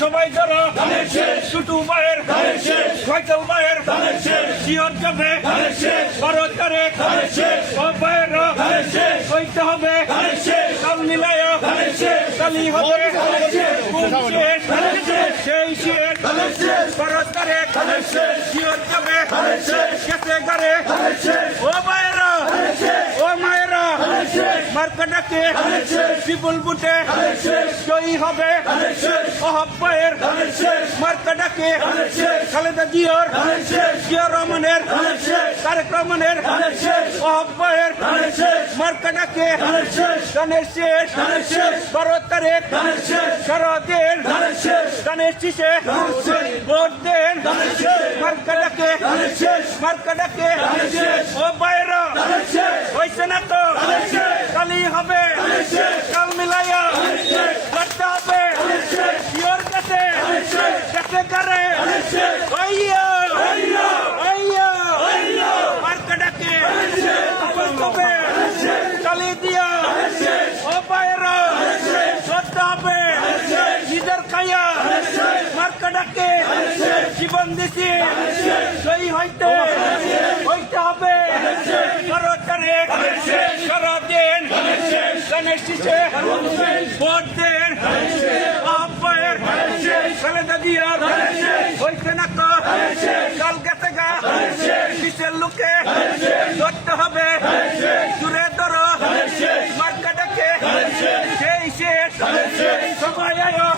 সবাই ধরো ছুটু ভাইয়ের ফয়সাল ভাইয়ের শিওর যাবে 12 তারিখ ও ভাইয়েরও হইতে হবে কাল মিলায় কালি হবে সেই শেষ 12 তারিখ শিওর যাবে কেসে গারে ও ভাইয়েরা ও মায়েরা মার্কাটাকে বিপুল বুটে জয়ী হবে অহব্বায়ের মার্কাটাকে খালেদা জিয়ার জিয়া রহমানের তারেক রহমানের অহব্বায়ের মার্কাটাকে গানের শেষ 12 তারিখ সারাদিন গানের শেষে ভোট দেন মার্কাটাকে মার্কাটাকে ও বাইরা হয়েছে না তো কালি হবে কাল মিলাইয়া করতে হবে ইয়োর কাছে কাছে করে মার্কাটাকে হবে কালি দিয়া ও বাইরা করতে হবে নিজের খাইয়া মার্কাটাকে জীবন দিছি জয়ী হইতে হবে 12 তারিখ সারাদিন গানের শেষে ভোট দেন আহ্বায়ের খালেদা জিয়ার হইতে না তো কাল গেছে গা কিসের লোকে ধরতে হবে জুড়ে ধরো মার্কাটাকে সেই শেষ সবাই আয়ো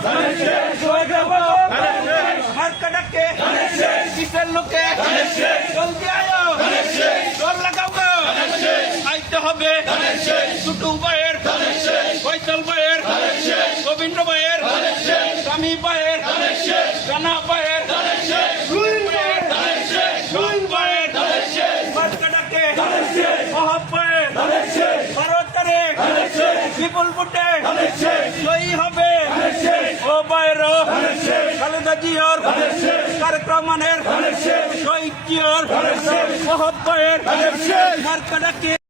মার্কাটাকে কিসের লোকে জলদি আয়ো জোর লাগাও গো আইতে হবে ছুটু ভাইয়ের ফয়সাল ভাইয়ের গোবিন্দ ভাইয়ের স্বামী ভাইয়ের রানা ভাইয়ের রুই ভাইয়ের মার্কাটাকে অহব্বায়ের 12 তারিখ বিপুল বুটে জয়ী হবে ও ভাইয়েরা খালেদা জিয়ার তারেক রহমানের শহীদ জিয়ার অহব্বায়ের মার্কাটাকে